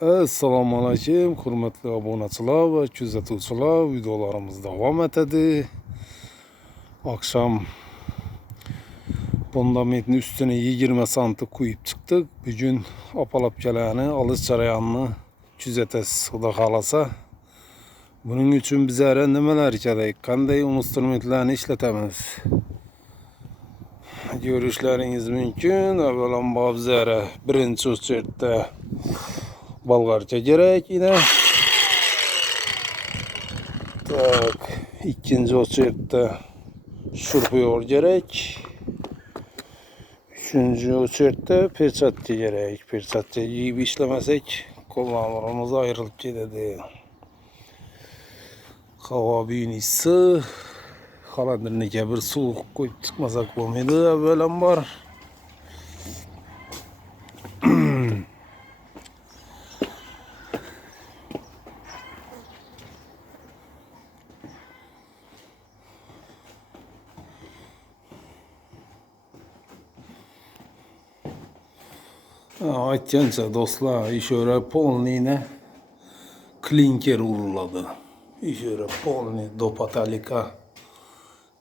Assalomu Alaykum, hurmatli obunachilar va kuzatuvchilar, videolarimiz davom etadi. Akşam fundamentni üstüne 20 santim koyup çıktık. Bugün apalap geleni, alış jarayonini kuzatasiz, xudo xolasa. Bunun için bizlere nimalar kerak, qanday instrumentlarni ishlatamiz? Görüşleriniz mümkün. Avvalambor bizlere birinchi o'chirda bolg'archa gerek yine. Tak, ikinci o'chirda şurpuyor gerek. Üçüncü o'chirda perchatcha gerek. Perchatcha yiyip işlemesek qo'llarimiz ayrılıp ketadi. Havo bugün issiq. Xalandirniga bir sovuq qo'yib chiqmasak bo'lmaydi avvalambor. Aytgancha do'stlar, ishora polniyni klinker uriladi. Ishora polniy do patalika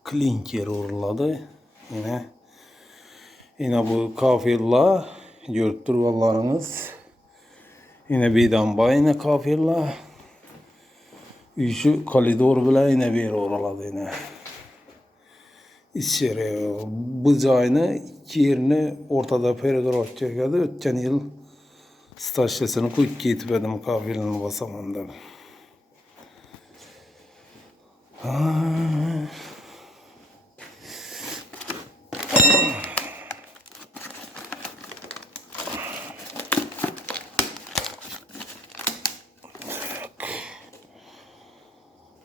klinker uriladi. Yine bu kafirlar görüp turganlarınız. Yine bidan bayına kafirlar. Şu koridor bile yine bir uriladi yine. İçeri bıcağını iki yerini ortada perigraf çekedi. Ötken yıl stajyasını koyup gitmedim kafirlerin basamanda.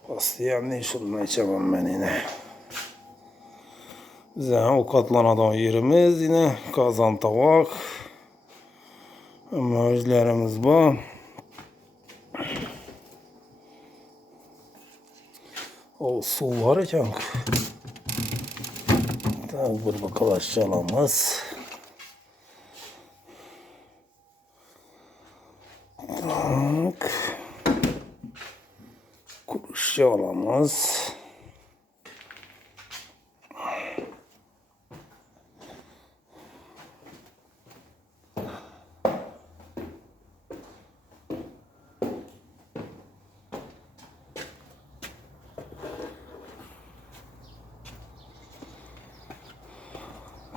Paslayan şundan içemem ben yine. Bize o katlanadan yerimiz yine kazan tavak. Möjlerimiz var. O su var ya. Tak bir bakalım aşağılamız. Tak. Kuruş yağlamız.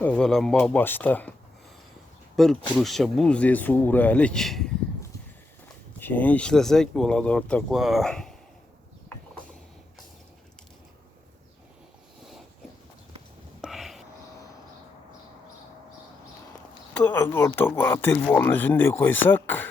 Evvelen başta bir kuruşa buz diye su uğrayalım. Şimdi işlesek buladı ortaklar. Tak ortaklar telefonun içinde koysak.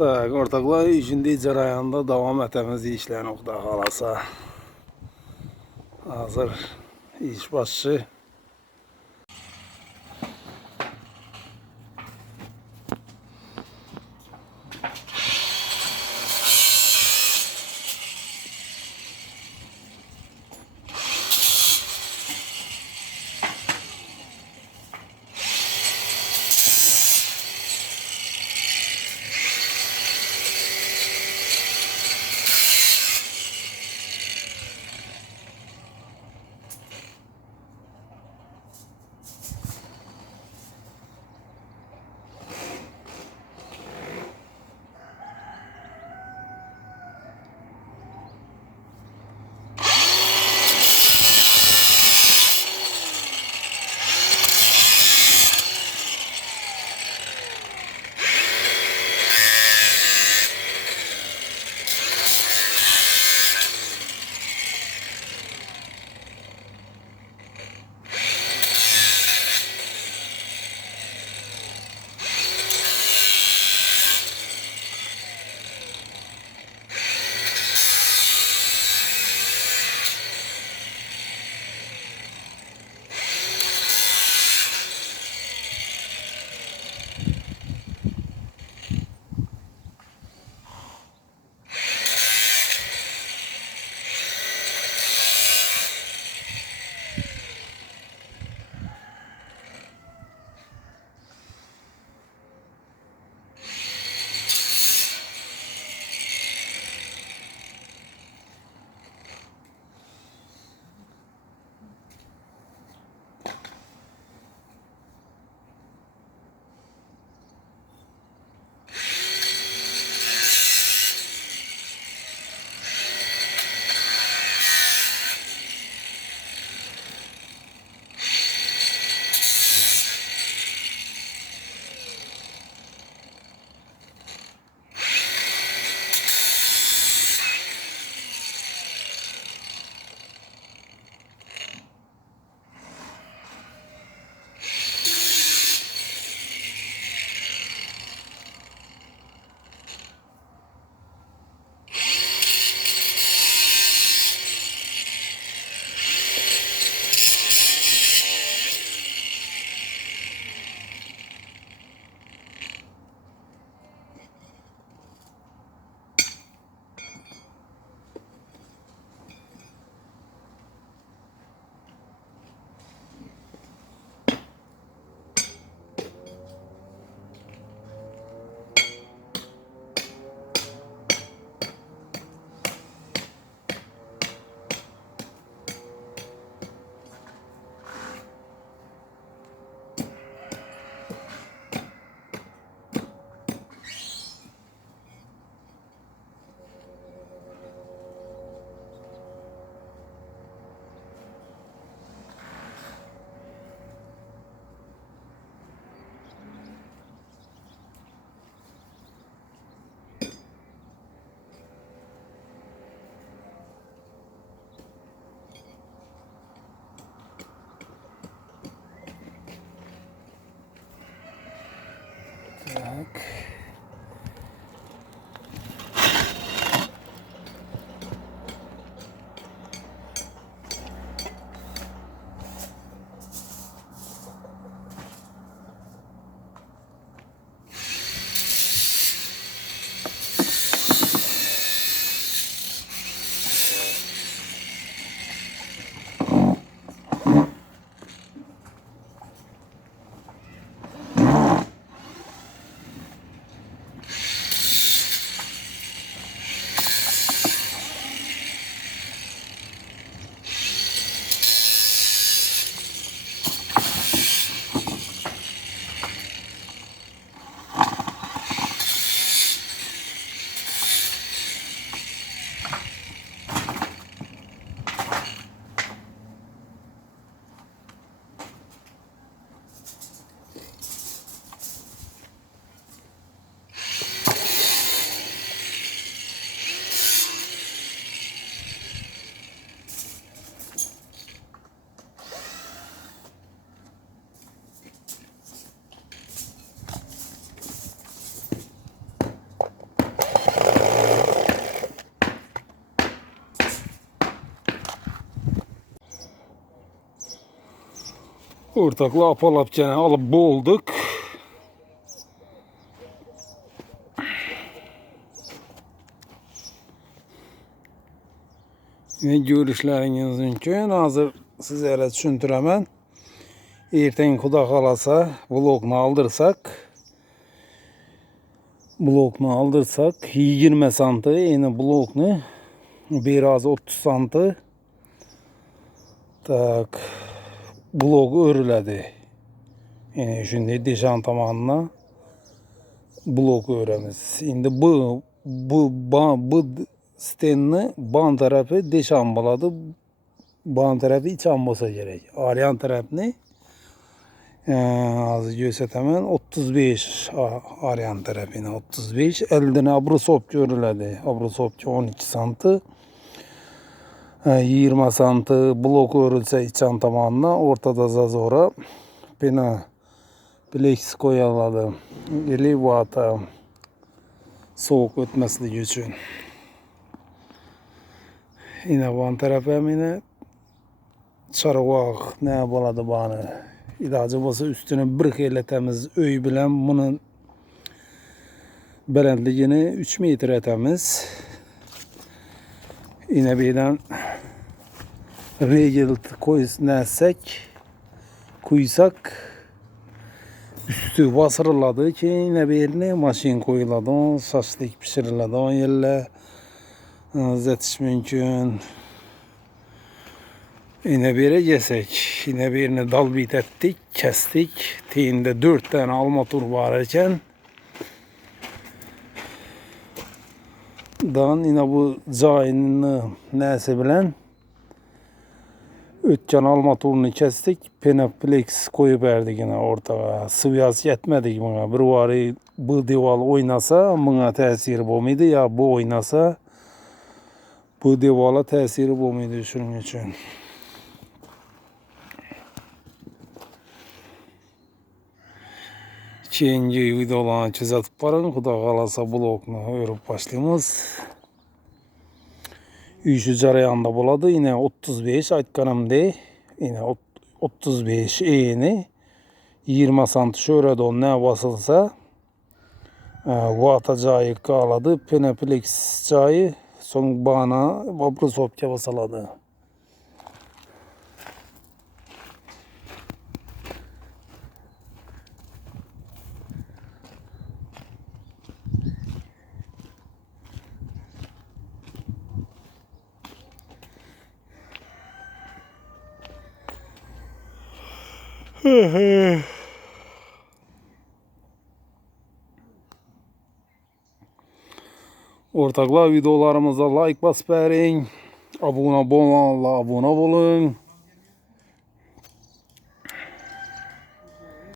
Tak, ortaklar şimdi jarayonda davam etmemiz işlerini Xudo xolasa. Hazır iş başı. Tak. Ortakla apalapçanı alıp boğulduk. Ve görüşleriniz için hazır sizlere düşündüremem. Erten kuda kalasa blokunu aldırsak 20 santi yine blokunu biraz 30 santi tak blok örüledi. Yani şimdi dişan tamamına blok öremiz. Şimdi bu stenni ban tarafı dişan buladı. Ban tarafı içan bolsa gerek. Aryan tarafını az göstereyim 35 aryan tarafını 35 elden abrusop görüledi. Abrusop 12 santi. 20 santi blok örülse içan tamamına ortada zazora bina pleks koyuladı. Eli vata soğuk ötmesliği için. Yine van tarafı yine çarıvak ne boladı bana. İlacı olsa üstüne bir hele temiz öy bilen bunun belendliğini 3 metre temiz. Yine birden regel koysak üstü basırladı ki yine birine maşin koyuladı, saçlık pişiriladı, yerle zetiş mümkün. Yine bire yesek, yine birini dal bit ettik, kestik. Teyinde 4 tane alma tur varken dan yine bu cayını neyse bilen ötken alma turunu kestik. Penaplex koyup verdik yine ortaya. Sıvıyası yetmedik buna. Bir varı bu dival oynasa buna tesiri olmaydı ya bu oynasa bu divala tesiri olmaydı şunun için. Keyingi videolarını çizatip barın. Xuda qalasa blokunu örüp başlayımız. Üçü jarayanda boladı. Yine 35 aytkanımda. Yine 35 eğini 20 santi şöyle on ne basılsa vata cayı qaladı. Penaplex cayı son bana vapru sopka basaladı. Ortaklar videolarımıza like basıp verin. Abone olun.